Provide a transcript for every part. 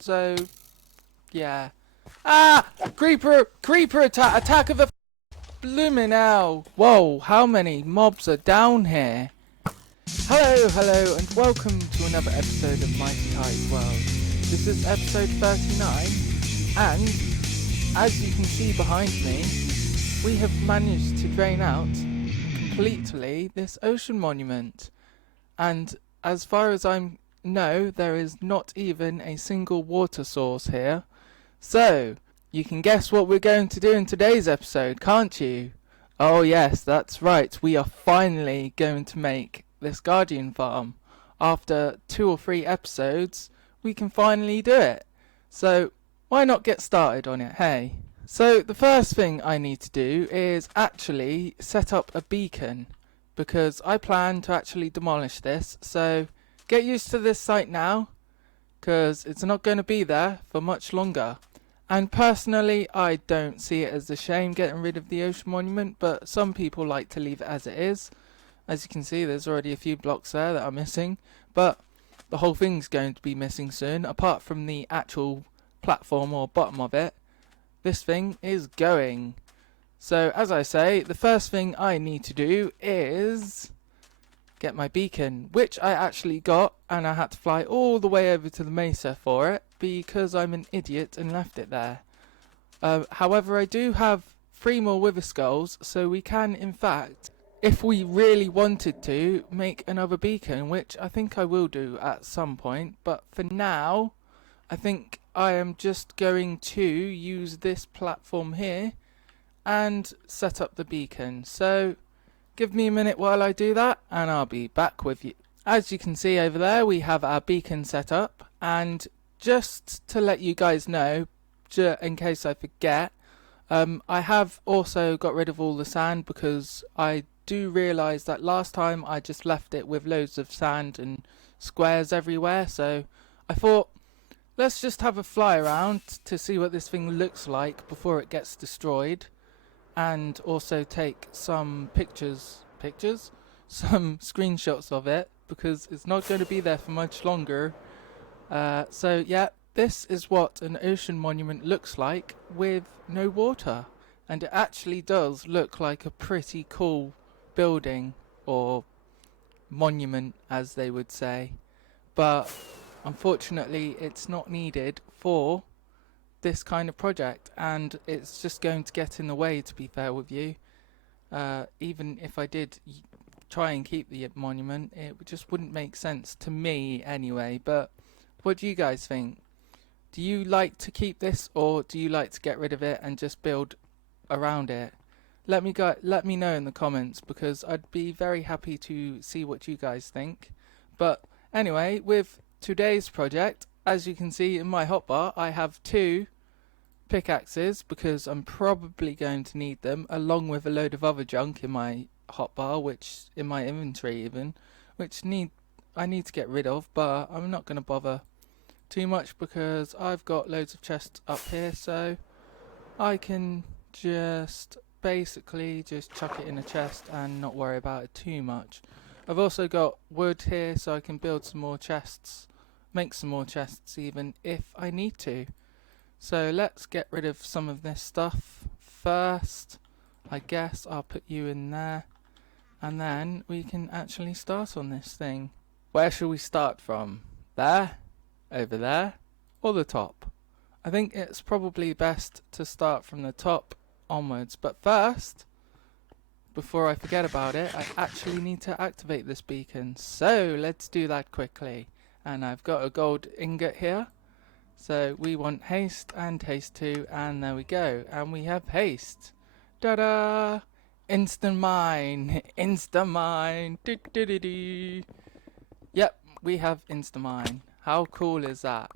So, yeah. Ah! Creeper attack of a bloomin' hell. Whoa, how many mobs are down here? Hello, and welcome to another episode of Mighty High's World. This is episode 39, and as you can see behind me, we have managed to drain out completely this ocean monument. And as far as I know, there is not even a single water source here. So, you can guess what we're going to do in today's episode, can't you? Oh yes, that's right, we are finally going to make this Guardian farm. After 2 or 3 episodes, we can finally do it. So, why not get started on it, hey? So, the first thing I need to do is actually set up a beacon, because I plan to actually demolish this. So, get used to this site now, because it's not going to be there for much longer. And personally, I don't see it as a shame getting rid of the ocean monument, but some people like to leave it as it is. As you can see, there's already a few blocks there that are missing, but the whole thing's going to be missing soon. Apart from the actual platform or bottom of it, this thing is going. So, as I say, the first thing I need to do is get my beacon, which I actually got, and I had to fly all the way over to the mesa for it because I'm an idiot and left it there. However, I do have 3 more wither skulls, so we can, in fact, if we really wanted to, make another beacon, which I think I will do at some point. But for now, I think I am just going to use this platform here and set up the beacon. So give me a minute while I do that, and I'll be back with you. As you can see over there, we have our beacon set up, and just to let you guys know, in case I forget, I have also got rid of all the sand, because I do realise that last time I just left it with loads of sand and squares everywhere. So I thought, let's just have a fly around to see what this thing looks like before it gets destroyed, and also take some pictures, some screenshots of it, because it's not going to be there for much longer. So yeah, this is what an ocean monument looks like with no water, and it actually does look like a pretty cool building, or monument as they would say, but unfortunately it's not needed for this kind of project, and it's just going to get in the way, to be fair with you. Even if I did try and keep the monument, it just wouldn't make sense to me anyway. But what do you guys think? Do you like to keep this, or do you like to get rid of it and just build around it? Let me know in the comments, because I'd be very happy to see what you guys think. But anyway, with today's project, as you can see in my hotbar, I have 2 pickaxes, because I'm probably going to need them, along with a load of other junk in my hotbar, which in my inventory even, which I need to get rid of, but I'm not going to bother too much because I've got loads of chests up here, so I can just basically just chuck it in a chest and not worry about it too much. I've also got wood here, so I can build some more chests, make some more chests even if I need to. So let's get rid of some of this stuff first. I guess I'll put you in there, and then we can actually start on this thing. Where shall we start from? There? Over there? Or the top? I think it's probably best to start from the top onwards, but first, before I forget about it, I actually need to activate this beacon. So let's do that quickly. And I've got a gold ingot here. So we want haste and haste 2, and there we go. And we have haste. Ta-da! Instant mine! Insta mine! Do-do-do-do. Yep, we have insta mine. How cool is that?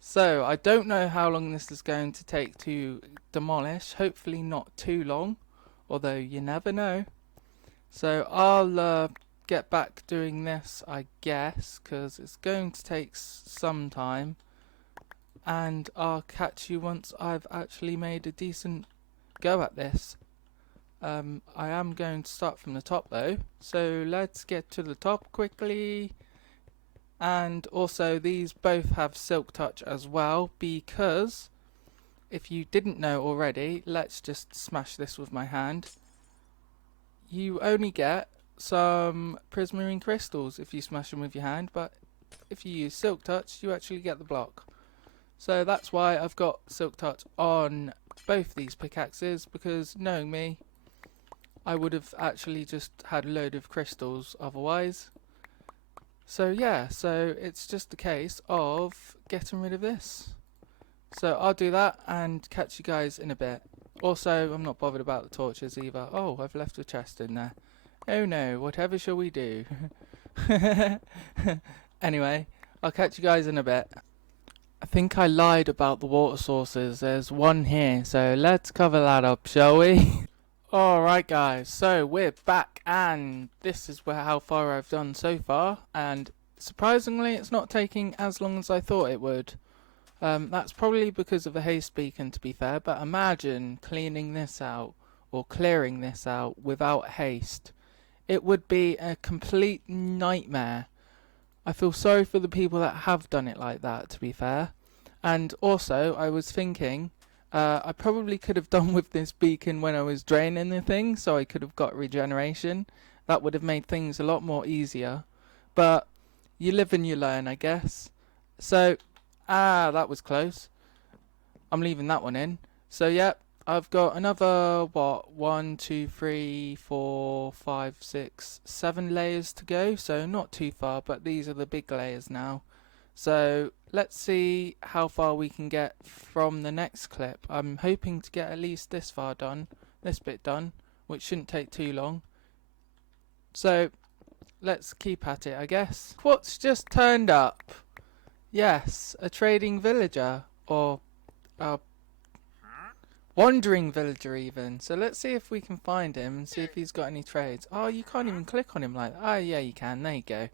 So I don't know how long this is going to take to demolish. Hopefully not too long, although you never know. So I'll get back doing this, I guess, because it's going to take some time. And I'll catch you once I've actually made a decent go at this. I am going to start from the top though, so let's get to the top quickly. And also these both have silk touch as well, because if you didn't know already, let's just smash this with my hand. You only get some prismarine crystals if you smash them with your hand, but if you use silk touch you actually get the block. So that's why I've got silk touch on both these pickaxes, because knowing me, I would have actually just had a load of crystals otherwise. So yeah, so it's just a case of getting rid of this. So I'll do that and catch you guys in a bit. Also, I'm not bothered about the torches either. Oh, I've left a chest in there. Oh no, whatever shall we do? Anyway, I'll catch you guys in a bit. I think I lied about the water sources. There's one here, so let's cover that up, shall we? Alright guys, so we're back and this is how far I've done so far, and surprisingly it's not taking as long as I thought it would. That's probably because of the haste beacon, to be fair, but imagine cleaning this out or clearing this out without haste. It would be a complete nightmare. I feel sorry for the people that have done it like that, to be fair. And also, I was thinking, I probably could have done with this beacon when I was draining the thing, so I could have got regeneration. That would have made things a lot more easier. But you live and you learn, I guess. So, that was close. I'm leaving that one in. So, yep, I've got another, what, 1, 2, 3, 4, 5, 6, 7 layers to go. So, not too far, but these are the big layers now. So, let's see how far we can get from the next clip. I'm hoping to get at least this far done, this bit done, which shouldn't take too long. So, let's keep at it, I guess. What's just turned up? Yes, a trading villager, or a wandering villager even. So let's see if we can find him and see if he's got any trades. Oh, you can't even click on him like that. Oh, yeah, you can. There you go.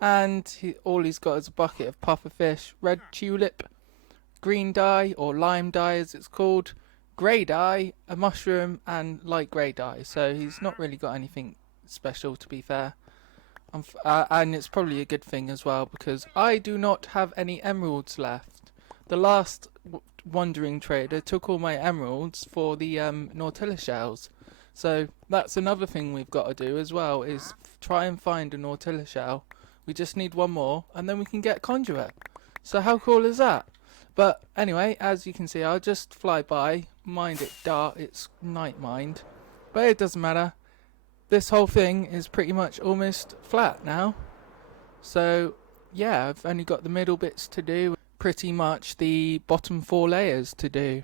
And all he's got is a bucket of pufferfish, red tulip, green dye, or lime dye as it's called, grey dye, a mushroom, and light grey dye. So he's not really got anything special, to be fair. And it's probably a good thing as well, because I do not have any emeralds left. The last wandering trader took all my emeralds for the Nautilus shells. So that's another thing we've got to do as well, is try and find a Nautilus shell. We just need one more, and then we can get conduit. So how cool is that? But anyway, as you can see, I'll just fly by. Mind it dark, it's night mind. But it doesn't matter. This whole thing is pretty much almost flat now. So yeah, I've only got the middle bits to do. Pretty much the bottom 4 layers to do.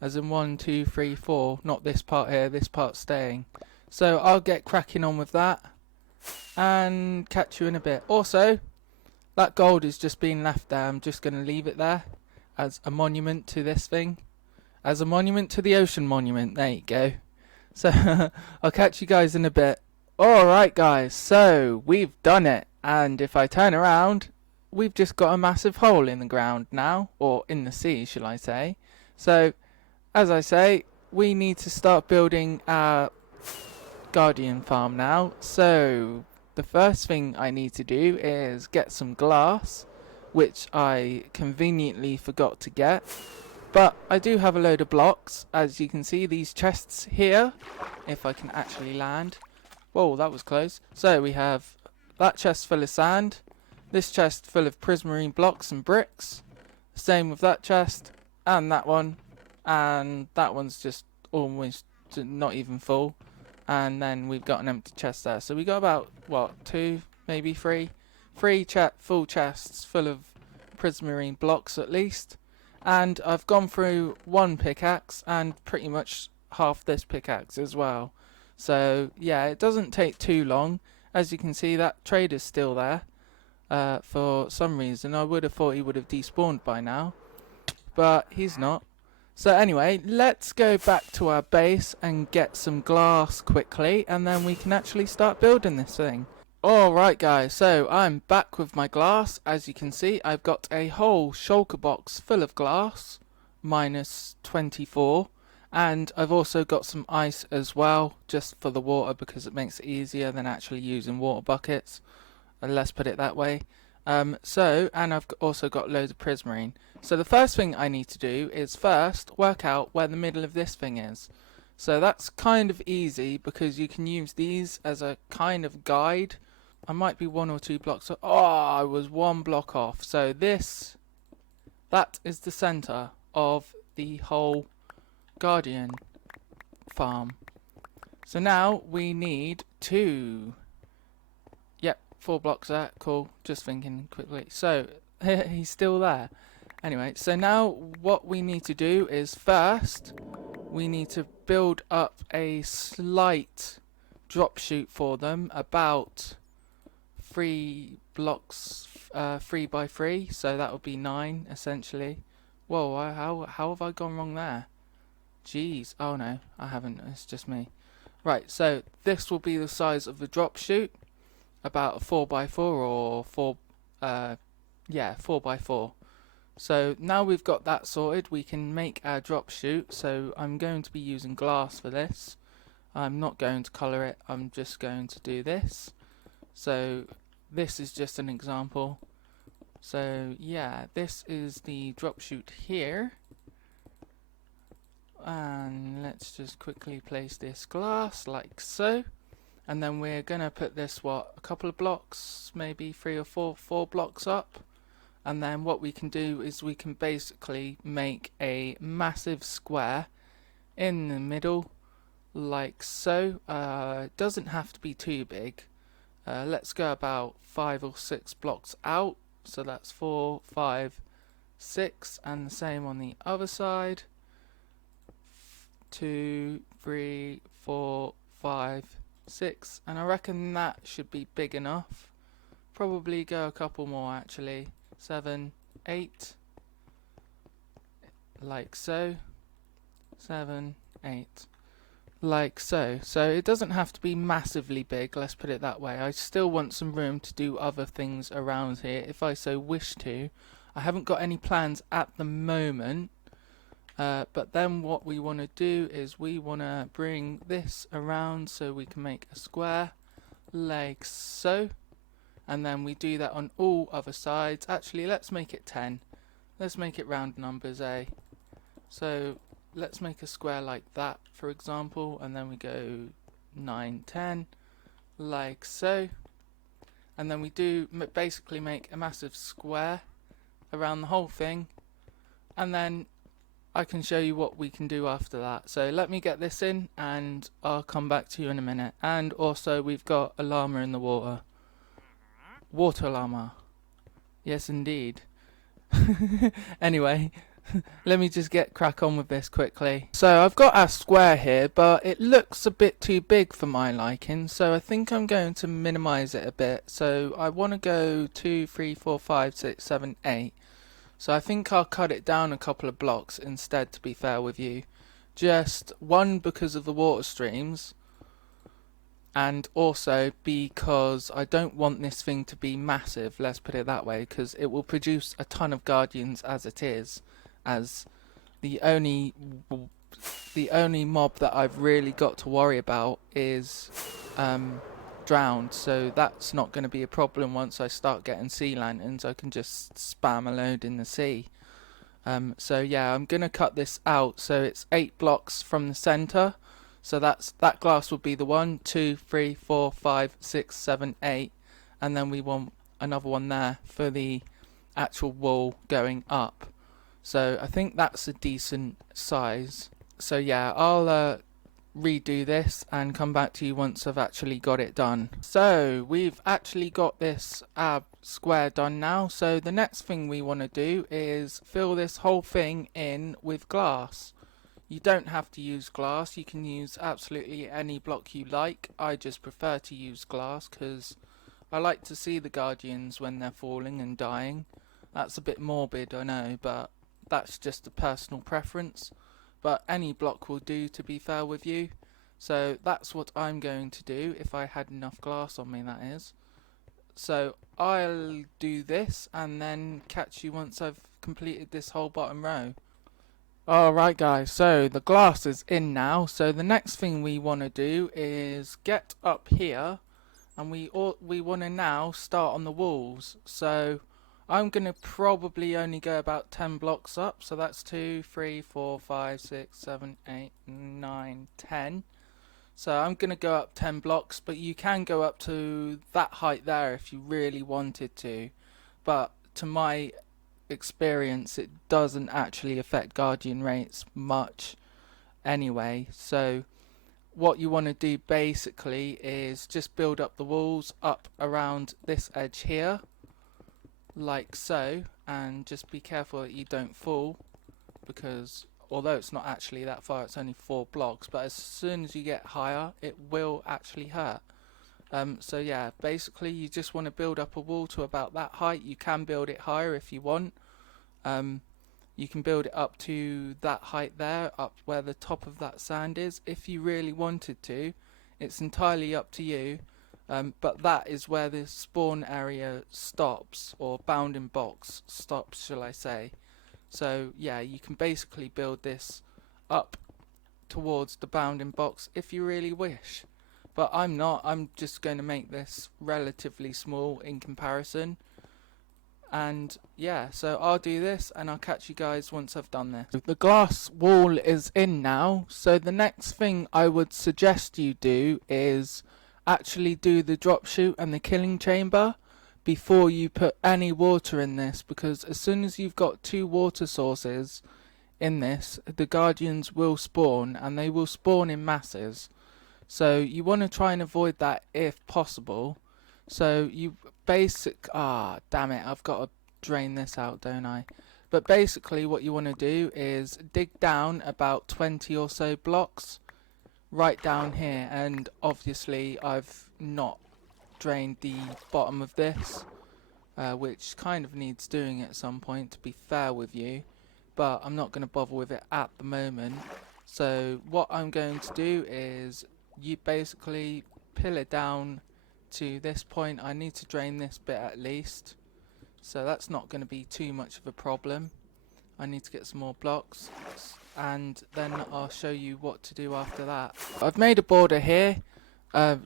As in 1, 2, 3, 4. Not this part here, this part's staying. So I'll get cracking on with that. And catch you in a bit. Also, that gold is just being left there. I'm just going to leave it there as a monument to this thing. As a monument to the ocean monument. There you go. So I'll catch you guys in a bit. Alright guys, so we've done it. And if I turn around, we've just got a massive hole in the ground now. Or in the sea, shall I say. So, as I say, we need to start building our guardian farm now. So the first thing I need to do is get some glass, which I conveniently forgot to get, but I do have a load of blocks. As you can see, these chests here, if I can actually land. Whoa, that was close. So we have that chest full of sand, this chest full of prismarine blocks and bricks, same with that chest, and that one's just almost not even full. And then we've got an empty chest there. So we got about, what, 2, maybe 3? 3 full chests full of prismarine blocks at least. And I've gone through 1 pickaxe and pretty much half this pickaxe as well. So, yeah, it doesn't take too long. As you can see, that trader's still there. For some reason, I would have thought he would have despawned by now. But he's not. So anyway, let's go back to our base and get some glass quickly, and then we can actually start building this thing. Alright guys, so I'm back with my glass. As you can see, I've got a whole shulker box full of glass, minus 24, and I've also got some ice as well, just for the water, because it makes it easier than actually using water buckets. Let's put it that way. And I've also got loads of prismarine. So the first thing I need to do is first work out where the middle of this thing is. So that's kind of easy because you can use these as a kind of guide. I might be 1 or 2 blocks off. Oh, I was 1 block off. So that is the center of the whole Guardian farm. So now we need 2. Yep, 4 blocks there. Cool. Just thinking quickly. So he's still there. Anyway, so now what we need to do is first we need to build up a slight drop chute for them, about 3 blocks, 3 by 3. So that would be 9 essentially. Whoa! How have I gone wrong there? Jeez. Oh no, I haven't. It's just me. Right. So this will be the size of the drop chute. About a 4 by 4 or 4 4 by 4. So now we've got that sorted, we can make our drop chute. So I'm going to be using glass for this. I'm not going to colour it, I'm just going to do this. So this is just an example. So yeah, this is the drop chute here. And let's just quickly place this glass like so. And then we're going to put this, a couple of blocks, maybe 3 or 4 blocks up. And then what we can do is we can basically make a massive square in the middle, like so. It doesn't have to be too big. Let's go about 5 or 6 blocks out. So that's 4, 5, 6, and the same on the other side. 2, 3, 4, 5, 6, and I reckon that should be big enough. Probably go a couple more actually. 7, 8, like so. 7, 8, like so. So it doesn't have to be massively big, let's put it that way. I still want some room to do other things around here if I so wish to. I haven't got any plans at the moment. But then what we want to do is we want to bring this around so we can make a square like so. And then we do that on all other sides. Actually, let's make it 10. Let's make it round numbers, eh? So let's make a square like that, for example, and then we go 9, 10, like so. And then we do basically make a massive square around the whole thing. And then I can show you what we can do after that. So let me get this in and I'll come back to you in a minute. And also we've got a llama in the water. Water llama. Yes indeed. Anyway, let me just get crack on with this quickly. So I've got our square here, but it looks a bit too big for my liking, so I think I'm going to minimize it a bit. So I want to go 2, 3, 4, 5, 6, 7, 8. So I think I'll cut it down a couple of blocks instead, to be fair with you. Just one, because of the water streams, and also because I don't want this thing to be massive, let's put it that way, because it will produce a ton of guardians as it is, as the only mob that I've really got to worry about is drowned, so that's not going to be a problem. Once I start getting sea lanterns, I can just spam a load in the sea. So yeah, I'm going to cut this out so it's 8 blocks from the center. So that glass would be the 1, 2, 3, 4, 5, 6, 7, 8, and then we want another one there for the actual wall going up. So I think that's a decent size. So yeah, I'll redo this and come back to you once I've actually got it done. So we've actually got this square done now. So the next thing we want to do is fill this whole thing in with glass. You don't have to use glass, you can use absolutely any block you like. I just prefer to use glass because I like to see the guardians when they're falling and dying. That's a bit morbid, I know, but that's just a personal preference. But any block will do, to be fair with you. So that's what I'm going to do, if I had enough glass on me, that is. So I'll do this and then catch you once I've completed this whole bottom row. Alright guys, so the glass is in now, so the next thing we want to do is get up here and we want to now start on the walls. So I'm going to probably only go about 10 blocks up. So that's 2, 3, 4, 5, 6, 7, 8, 9, 10. So I'm going to go up 10 blocks, but you can go up to that height there if you really wanted to. But to my experience, it doesn't actually affect guardian rates much anyway. So what you want to do basically is just build up the walls up around this edge here, like so, and just be careful that you don't fall, because although it's not actually that far, it's only 4 blocks, but as soon as you get higher it will actually hurt. So yeah, basically you just want to build up a wall to about that height. You can build it higher if you want. You can build it up to that height there, up where the top of that sand is, if you really wanted to. It's entirely up to you, but that is where the spawn area stops, or bounding box stops, shall I say. So yeah, you can basically build this up towards the bounding box if you really wish. But I'm not, I'm just going to make this relatively small in comparison. And yeah, so I'll do this and I'll catch you guys once I've done this. The glass wall is in now, so the next thing I would suggest you do is actually do the drop chute and the killing chamber before you put any water in this, because as soon as you've got 2 water sources in this, the guardians will spawn, and they will spawn in masses. So you want to try and avoid that if possible. So you damn it, I've got to drain this out, don't I? But basically what you want to do is dig down about 20 or so blocks right down here, and obviously I've not drained the bottom of this, which kind of needs doing at some point, to be fair with you, but I'm not going to bother with it at the moment. So what I'm going to do is you basically pillar down to this point. I need to drain this bit at least, so that's not going to be too much of a problem. I need to get some more blocks, and then I'll show you what to do after that. I've made a border here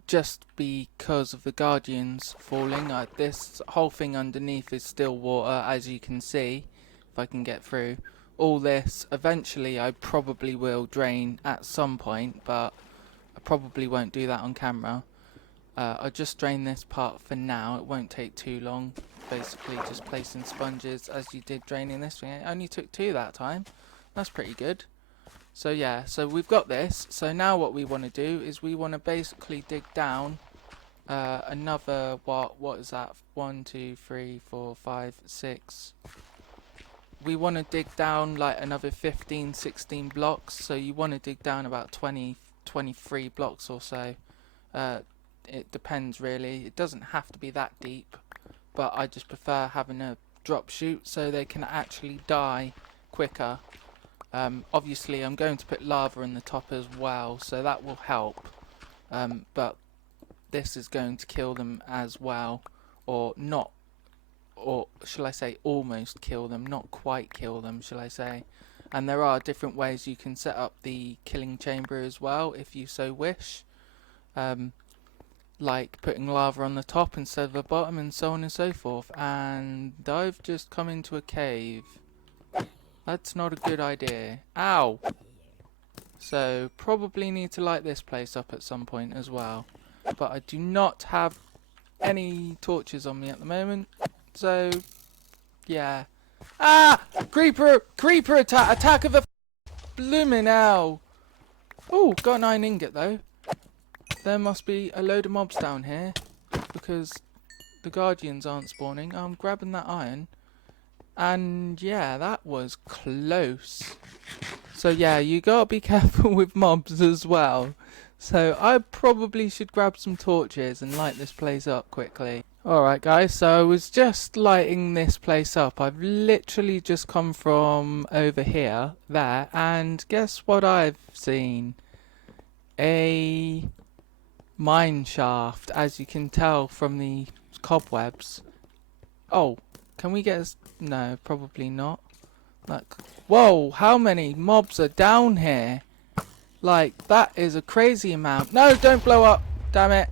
just because of the guardians falling. This whole thing underneath is still water, as you can see, if I can get through. All this eventually I probably will drain at some point, but I probably won't do that on camera. I'll just drain this part for now, it won't take too long. Basically just placing sponges as you did draining this thing. It only took 2 that time, that's pretty good. So yeah, so we've got this. So now what we want to do is we want to basically dig down another, what is that, 1, 2, 3, 4, 5, 6. We want to dig down like another 15, 16 blocks. So you want to dig down about 20, 23 blocks or so. It depends really, it doesn't have to be that deep, but I just prefer having a drop chute so they can actually die quicker. Obviously I'm going to put lava in the top as well, so that will help, but this is going to kill them as well, or not, or shall I say almost kill them, not quite kill them, shall I say. And there are different ways you can set up the killing chamber as well if you so wish, like putting lava on the top instead of the bottom, and so on and so forth. And I've just come into a cave. That's not a good idea. Ow! So probably need to light this place up at some point as well, but I do not have any torches on me at the moment, so yeah. Ah! Creeper attack of the bloomin' hell! Oh, got an iron ingot though. There must be a load of mobs down here because the guardians aren't spawning. I'm grabbing that iron, and yeah, that was close. So yeah, you gotta be careful with mobs as well. So I probably should grab some torches and light this place up quickly. Alright guys, so I was just lighting this place up. I've literally just come from over here, there, and guess what I've seen? A mine shaft, as you can tell from the cobwebs. Oh, can we get no, probably not. Like, whoa, how many mobs are down here? Like, that is a crazy amount. No, don't blow up, damn it.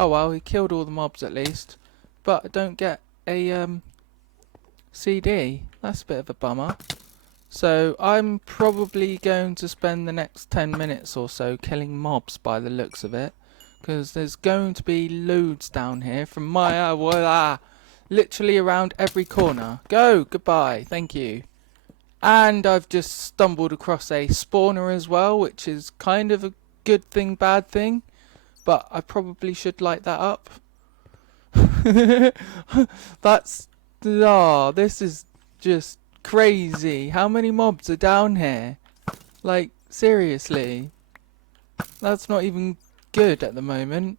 Oh well, he killed all the mobs at least. But I don't get a CD. That's a bit of a bummer. So I'm probably going to spend the next 10 minutes or so killing mobs by the looks of it. Because there's going to be loads down here from my... literally around every corner. Go! Goodbye. Thank you. And I've just stumbled across a spawner as well, which is kind of a good thing, bad thing. But I probably should light that up. That's... Oh, this is just crazy. How many mobs are down here? Like, seriously. That's not even good at the moment.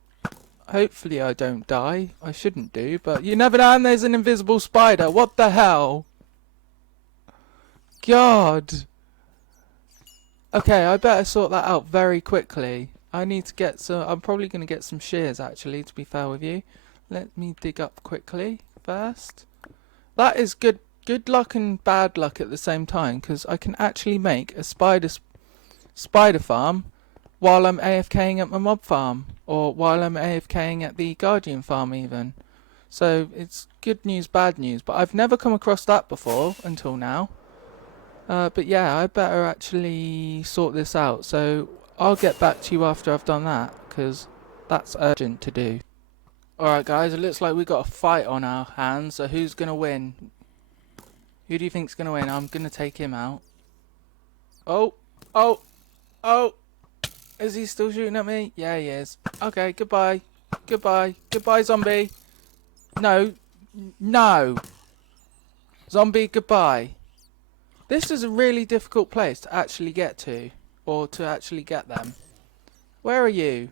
Hopefully I don't die. I shouldn't do, but you never know, and there's an invisible spider. What the hell? God. Okay, I better sort that out very quickly. I need to get some... I'm probably going to get some shears, actually, to be fair with you. Let me dig up quickly first. That is good luck and bad luck at the same time, because I can actually make a spider farm while I'm AFKing at my mob farm, or while I'm AFKing at the guardian farm even. So it's good news, bad news, but I've never come across that before until now. But yeah, I better actually sort this out, so I'll get back to you after I've done that, because that's urgent to do. Alright guys, it looks like we've got a fight on our hands, so who's going to win? Who do you think's going to win? I'm going to take him out. Oh! Is he still shooting at me? Yeah, he is. Okay, goodbye. Goodbye. Goodbye, zombie. No. No. Zombie, goodbye. This is a really difficult place to actually get to. Or to actually get them. Where are you?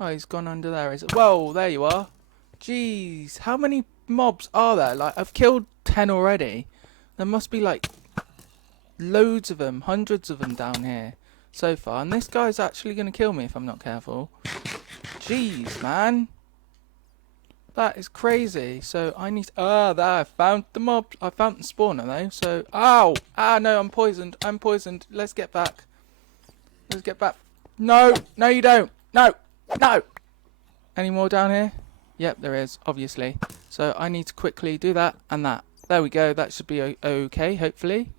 Oh, he's gone under there. Is it? Whoa, there you are. Jeez, how many mobs are there? Like, I've killed 10 already. There must be like loads of them, hundreds of them down here so far. And this guy's actually going to kill me if I'm not careful. Jeez, man. That is crazy. So I need to... there, I found the mob. I found the spawner though. So, ow! No, I'm poisoned. I'm poisoned. Let's get back. Let's get back. No! No, you don't! No! No! Any more down here? Yep, there is, obviously. So I need to quickly do that and that. There we go. That should be okay, hopefully.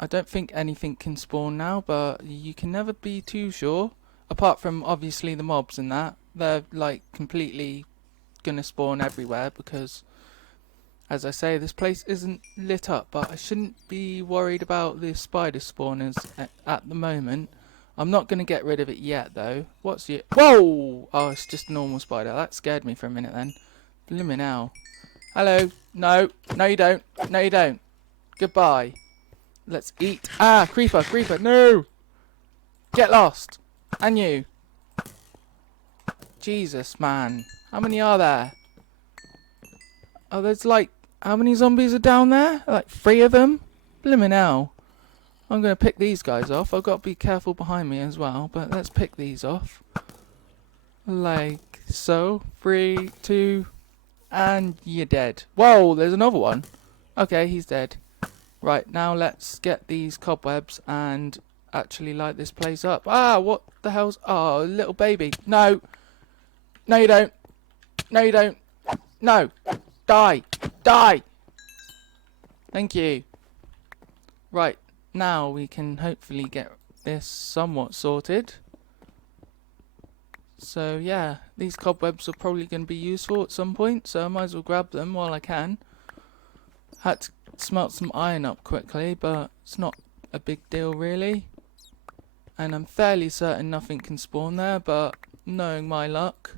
I don't think anything can spawn now, but you can never be too sure. Apart from, obviously, the mobs and that. They're, like, completely gonna spawn everywhere because, as I say, this place isn't lit up. But I shouldn't be worried about the spider spawners at the moment. I'm not going to get rid of it yet, though. What's your... Whoa! Oh, it's just a normal spider. That scared me for a minute, then. Blimey now. Hello. No. No, you don't. No, you don't. Goodbye. Let's eat. Creeper. Creeper. No! Get lost. And you. Jesus, man. How many are there? Oh, there's like... How many zombies are down there? Like 3 of them? Blimey now. I'm going to pick these guys off. I've got to be careful behind me as well. But let's pick these off. Like so. 3, 2, and you're dead. Whoa, there's another one. Okay, he's dead. Right, now let's get these cobwebs and actually light this place up. What the hell's... Oh, little baby. No. No, you don't. No, you don't. No. Die. Die. Thank you. Right. Now we can hopefully get this somewhat sorted. So yeah, these cobwebs are probably going to be useful at some point, so I might as well grab them while I can. Had to smelt some iron up quickly, but it's not a big deal really. And I'm fairly certain nothing can spawn there, but knowing my luck.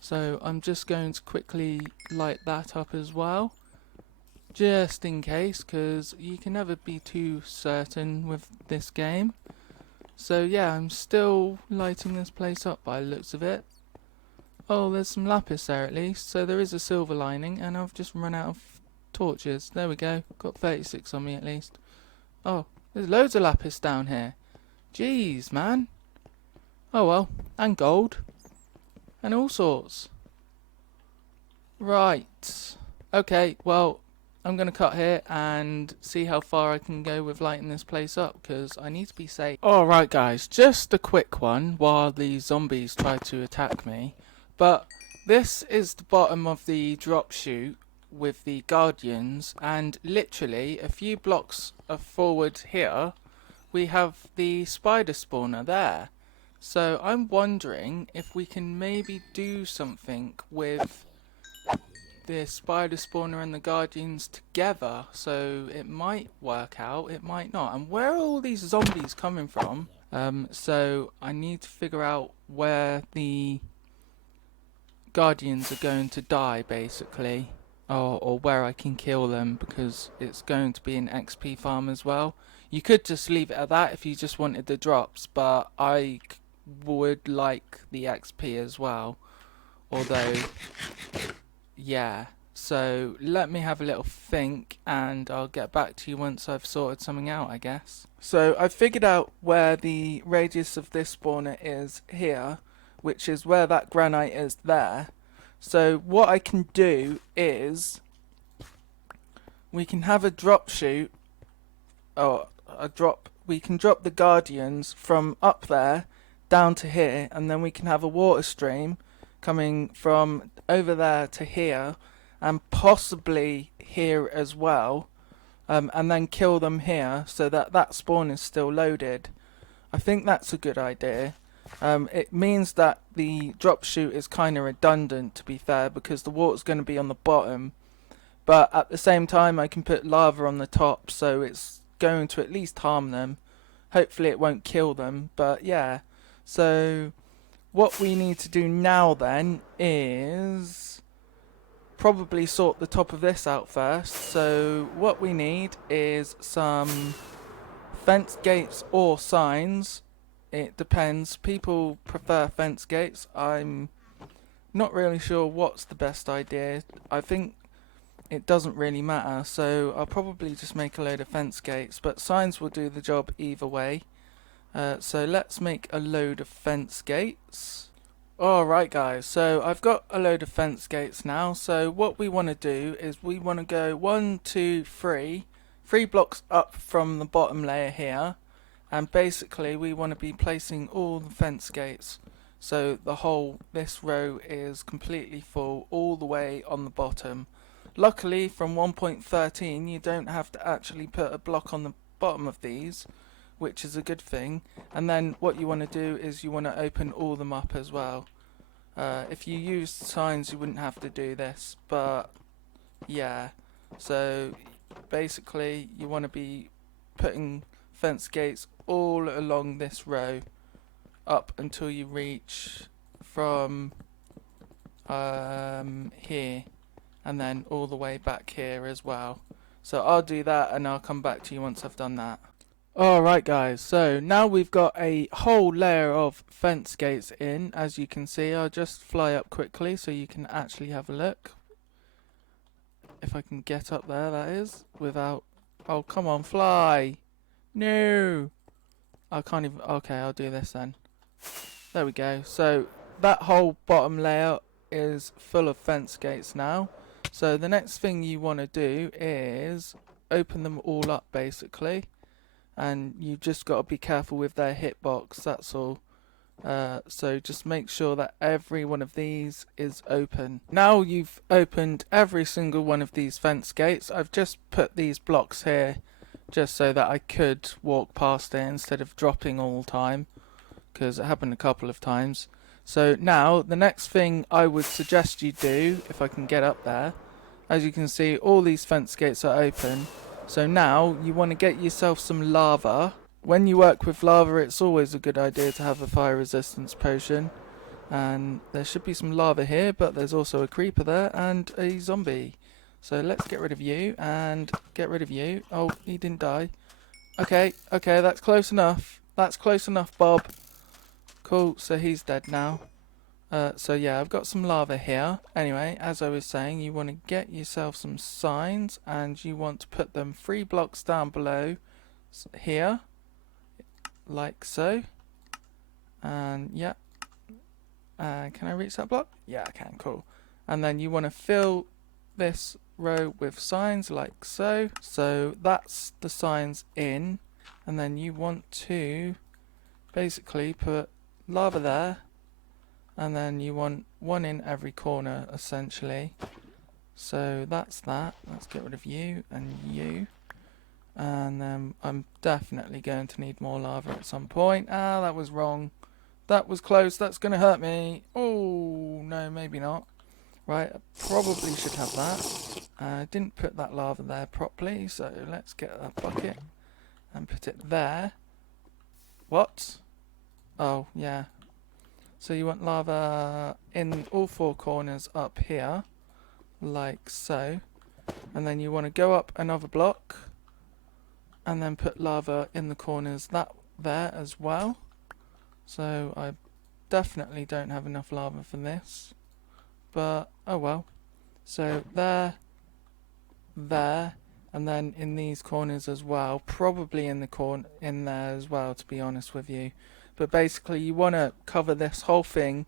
So I'm just going to quickly light that up as well. Just in case, because you can never be too certain with this game. So yeah, I'm still lighting this place up by the looks of it. Oh, there's some lapis there at least, so there is a silver lining, and I've just run out of torches. There we go, got 36 on me at least. Oh, there's loads of lapis down here. Jeez, man. Oh well, and gold. And all sorts. Right. Okay, well... I'm going to cut here and see how far I can go with lighting this place up, because I need to be safe. Alright guys, just a quick one while the zombies try to attack me. But this is the bottom of the drop chute with the guardians, and literally a few blocks forward here we have the spider spawner there. So I'm wondering if we can maybe do something with the spider spawner and the guardians together. So it might work out, it might not. And where are all these zombies coming from? So I need to figure out where the guardians are going to die, basically. Or where I can kill them, because it's going to be an XP farm as well. You could just leave it at that if you just wanted the drops, but I would like the XP as well. Although, yeah. So let me have a little think, and I'll get back to you once I've sorted something out, I guess. So I've figured out where the radius of this spawner is here, which is where that granite is there. So what I can do is we can have a drop chute, or we can drop the guardians from up there down to here, and then we can have a water stream coming from over there to here, and possibly here as well, and then kill them here so that that spawn is still loaded. I think that's a good idea. It means that the drop chute is kind of redundant, to be fair, because the water's going to be on the bottom, but at the same time I can put lava on the top, so it's going to at least harm them. Hopefully it won't kill them, but yeah. So what we need to do now then is probably sort the top of this out first. So what we need is some fence gates or signs. It depends. People prefer fence gates. I'm not really sure what's the best idea. I think it doesn't really matter, so I'll probably just make a load of fence gates, but signs will do the job either way. So let's make a load of fence gates. Alright guys, so I've got a load of fence gates now. So what we want to do is we want to go 1, 2, 3 blocks up from the bottom layer here, and basically we want to be placing all the fence gates, so this row is completely full all the way on the bottom. Luckily from 1.13 you don't have to actually put a block on the bottom of these, which is a good thing. And then what you want to do is you want to open all them up as well. If you used signs you wouldn't have to do this, but yeah. So basically you want to be putting fence gates all along this row up until you reach from here, and then all the way back here as well. So I'll do that and I'll come back to you once I've done that. Alright guys, so now we've got a whole layer of fence gates in, as you can see. I'll just fly up quickly so you can actually have a look. If I can get up there, that is, without... Oh, come on, fly! No! I can't even... Okay, I'll do this then. There we go. So that whole bottom layer is full of fence gates now. So the next thing you want to do is open them all up basically, and you've just got to be careful with their hitbox, that's all. So just make sure that every one of these is open. Now you've opened every single one of these fence gates, I've just put these blocks here just so that I could walk past it instead of dropping all the time, because it happened a couple of times. So now the next thing I would suggest you do, if I can get up there, as you can see all these fence gates are open. So now you want to get yourself some lava. When you work with lava it's always a good idea to have a fire resistance potion, and there should be some lava here, but there's also a creeper there and a zombie. So let's get rid of you and get rid of you. Oh, he didn't die. Okay, that's close enough. That's close enough, Bob. Cool, so he's dead now. So yeah, I've got some lava here. Anyway, as I was saying, you want to get yourself some signs, and you want to put them 3 blocks down below here, like so. And yeah, can I reach that block? Yeah, I can. Cool. And then you want to fill this row with signs like so. So that's the signs in, and then you want to basically put lava there, and then you want one in every corner essentially. So that's that. Let's get rid of you and you. And then I'm definitely going to need more lava at some point. Ah, that was wrong. That was close. That's going to hurt me. Oh, no, maybe not. Right, I probably should have that. I didn't put that lava there properly, so let's get a bucket and put it there. What? Oh, yeah. So you want lava in all four corners up here, like so. And then you want to go up another block and then put lava in the corners that there as well. So I definitely don't have enough lava for this, but oh well. So there, and then in these corners as well, probably in the in there as well, to be honest with you. But basically you want to cover this whole thing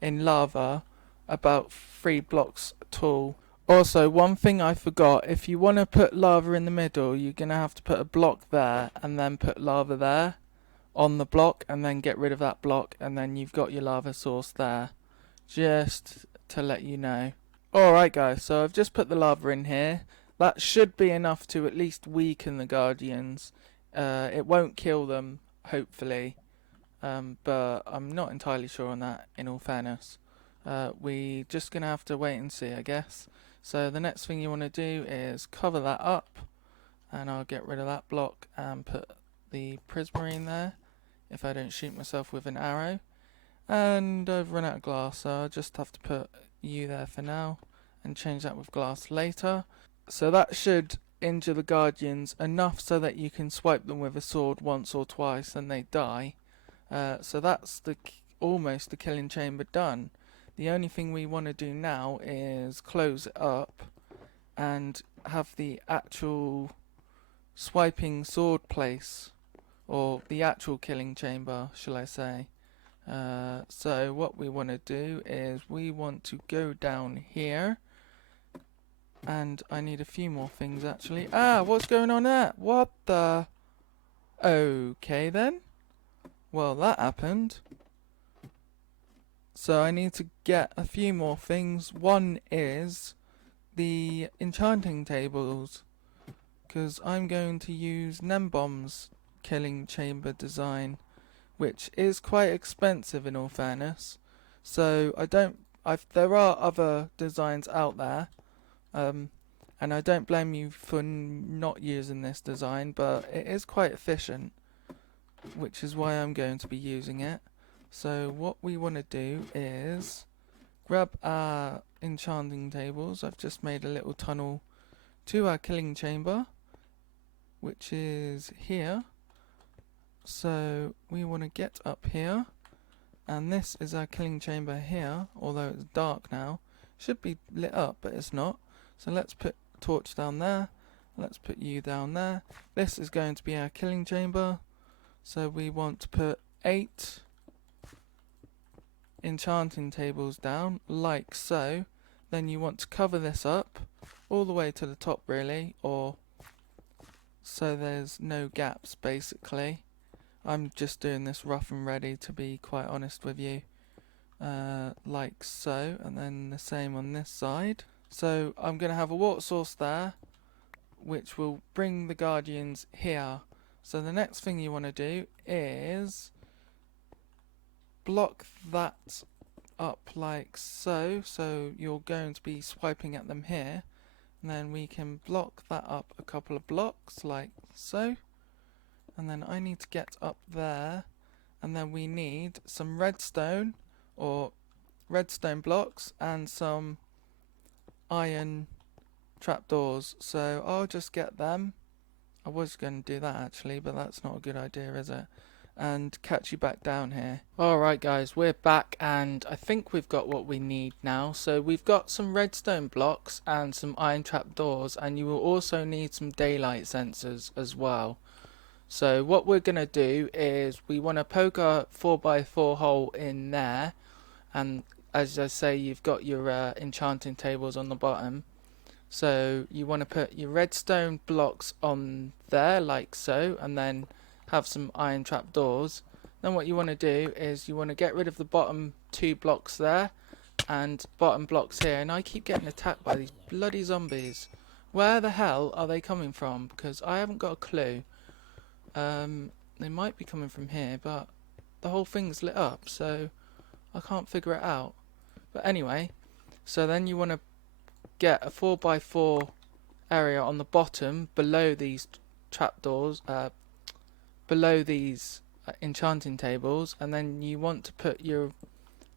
in lava about 3 blocks tall. Also, one thing I forgot, if you want to put lava in the middle, you're going to have to put a block there and then put lava there on the block and then get rid of that block, and then you've got your lava source there. Just to let you know. Alright guys, so I've just put the lava in here. That should be enough to at least weaken the guardians. It won't kill them, hopefully. But I'm not entirely sure on that, in all fairness. We just going to have to wait and see, I guess. So the next thing you want to do is cover that up. And I'll get rid of that block and put the prismarine there, if I don't shoot myself with an arrow. And I've run out of glass, so I'll just have to put you there for now and change that with glass later. So that should injure the guardians enough so that you can swipe them with a sword once or twice and they die. So that's almost the killing chamber done. The only thing we want to do now is close it up and have the actual swiping sword place, or the actual killing chamber, shall I say. So what we want to do is we want to go down here, and I need a few more things actually. Ah, what's going on there? What the? Okay then. Well, that happened. So I need to get a few more things. One is the enchanting tables, because I'm going to use Nembomb's killing chamber design, which is quite expensive in all fairness. So there are other designs out there, and I don't blame you for not using this design, but it is quite efficient, which is why I'm going to be using it. So what we want to do is grab our enchanting tables. I've just made a little tunnel to our killing chamber, which is here. So we want to get up here, and this is our killing chamber here, although it's dark now. Should be lit up, but it's not. So let's put a torch down there, let's put you down there. This is going to be our killing chamber, so we want to put 8 enchanting tables down, like so. Then you want to cover this up all the way to the top really, or so there's no gaps basically. I'm just doing this rough and ready, to be quite honest with you. Like so, and then the same on this side. So I'm going to have a water source there, which will bring the guardians here. So the next thing you want to do is block that up like so. So you're going to be swiping at them here. And then we can block that up a couple of blocks like so. And then I need to get up there, and then we need some redstone, or redstone blocks, and some iron trapdoors. So I'll just get them. I was going to do that actually, but that's not a good idea, is it? And catch you back down here. Alright guys, we're back, and I think we've got what we need now. So we've got some redstone blocks and some iron trapdoors, and you will also need some daylight sensors as well. So what we're going to do is we want to poke a 4x4 hole in there, and as I say, you've got your enchanting tables on the bottom. So you want to put your redstone blocks on there like so, and then have some iron trapdoors. Then what you want to do is you want to get rid of the bottom 2 blocks there, and bottom blocks here, and I keep getting attacked by these bloody zombies. Where the hell are they coming from? Because I haven't got a clue. They might be coming from here, but the whole thing's lit up, so I can't figure it out. But anyway, so then you want to get a 4x4 area on the bottom below these trapdoors, below these enchanting tables, and then you want to put your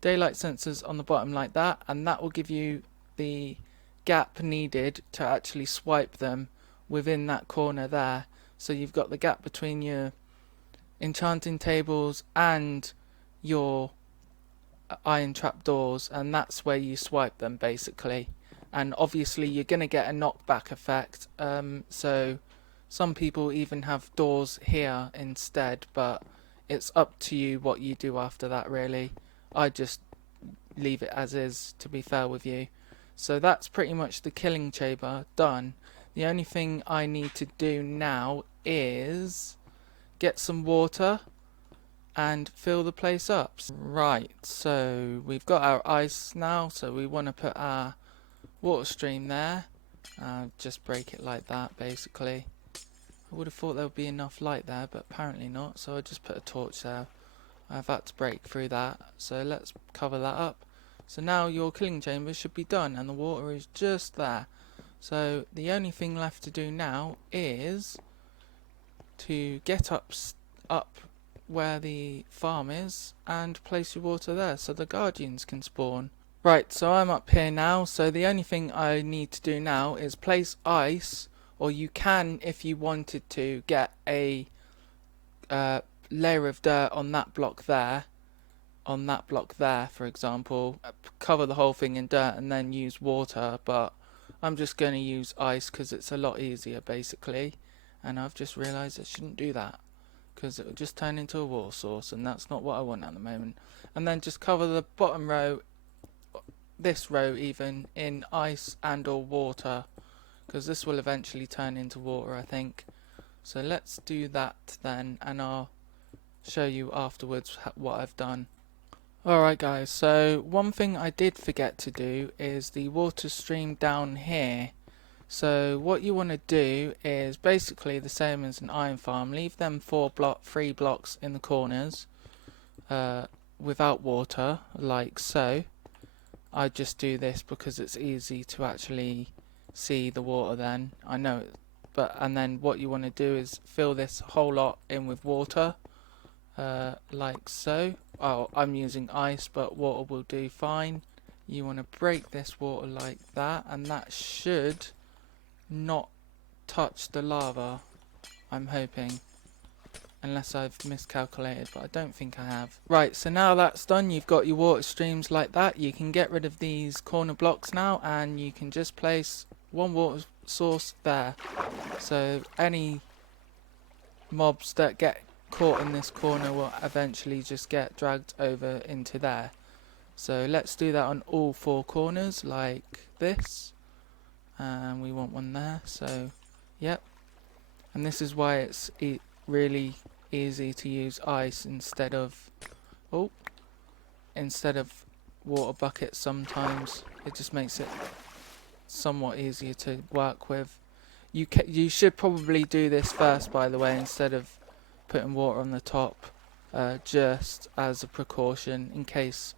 daylight sensors on the bottom like that, and that will give you the gap needed to actually swipe them within that corner there. So you've got the gap between your enchanting tables and your iron trapdoors, and that's where you swipe them basically. And obviously you're going to get a knockback effect, so some people even have doors here instead, but it's up to you what you do after that really. I just leave it as is, to be fair with you. So that's pretty much the killing chamber done. The only thing I need to do now is get some water and fill the place up. Right, so we've got our ice now, so we want to put our water stream there. Just break it like that basically. I would have thought there would be enough light there, but apparently not, so I just put a torch there. I've had to break through that, so let's cover that up. So now your killing chamber should be done, and the water is just there. So the only thing left to do now is to get up where the farm is and place your water there so the guardians can spawn. Right, so I'm up here now, so the only thing I need to do now is place ice, or you can, if you wanted to, get a layer of dirt on that block there, for example, cover the whole thing in dirt and then use water, but I'm just going to use ice because it's a lot easier basically, and I've just realised I shouldn't do that because it will just turn into a water source, and that's not what I want at the moment. And then just cover the bottom row, this row even, in ice and or water, because this will eventually turn into water, I think. So let's do that then, and I'll show you afterwards what I've done. Alright guys, so one thing I did forget to do is the water stream down here. So what you want to do is basically the same as an iron farm. Leave them 3 blocks in the corners without water, like so. I just do this because it's easy to actually see the water then. I know it, but and then what you want to do is fill this whole lot in with water, like so. Oh, I'm using ice, but water will do fine. You want to break this water like that, and that should not touch the lava, I'm hoping, unless I've miscalculated, but I don't think I have. Right, so now that's done, you've got your water streams like that. You can get rid of these corner blocks now, and you can just place one water source there. So any mobs that get caught in this corner will eventually just get dragged over into there. So let's do that on all 4 corners like this, and we want one there, so yep. And this is why it's really easy to use ice instead of water buckets. Sometimes it just makes it somewhat easier to work with. You should probably do this first, by the way, instead of putting water on the top, just as a precaution in case,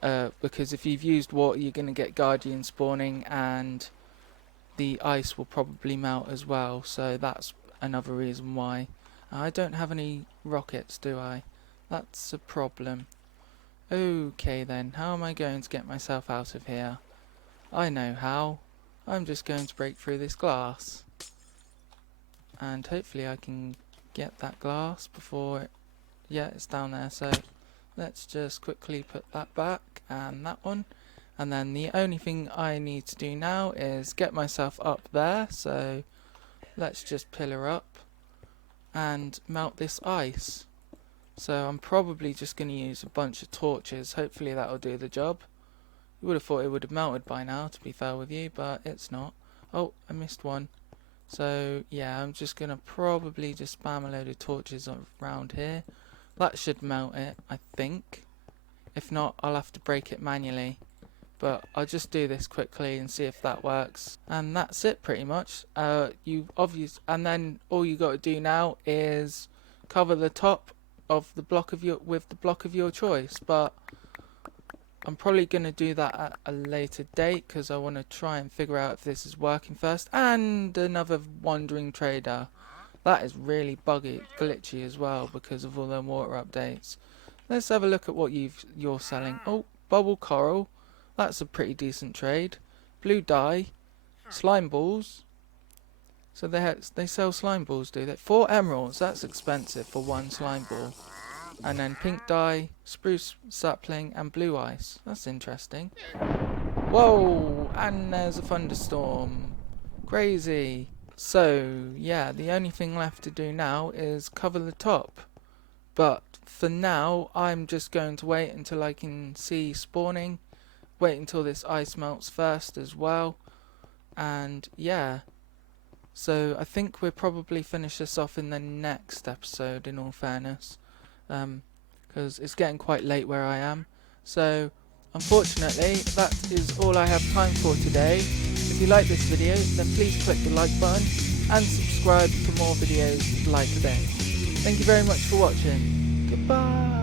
because if you've used water you're going to get guardian spawning and the ice will probably melt as well, so that's another reason why. I don't have any rockets, do I? That's a problem. Okay then, how am I going to get myself out of here? I know how. I'm just going to break through this glass, and hopefully I can get that glass before yeah, it's down there. So let's just quickly put that back, and that one, and then the only thing I need to do now is get myself up there. So let's just pillar up and melt this ice. So I'm probably just going to use a bunch of torches. Hopefully that'll do the job. You would have thought it would have melted by now, to be fair with you, but it's not. Oh, I missed one. So yeah, I'm just going to probably just spam a load of torches around here. That should melt it, I think. If not, I'll have to break it manually. But I'll just do this quickly and see if that works. And that's it pretty much. And then all you got to do now is cover the top of the block of with the block of your choice. But I'm probably going to do that at a later date because I want to try and figure out if this is working first. And another wandering trader. That is really glitchy as well because of all the water updates. Let's have a look at what you're selling. Oh, bubble coral. That's a pretty decent trade. Blue dye. Slime balls. So they sell slime balls, do they? 4 emeralds. That's expensive for 1 slime ball. And then pink dye, spruce sapling, and blue ice. That's interesting. Whoa! And there's a thunderstorm. Crazy. So, yeah, the only thing left to do now is cover the top. But for now, I'm just going to wait until I can see spawning. Wait until this ice melts first as well. And, yeah. So, I think we'll probably finish this off in the next episode, in all fairness. Because it's getting quite late where I am. So, unfortunately, that is all I have time for today. If you like this video, then please click the like button and subscribe for more videos like this. Thank you very much for watching. Goodbye.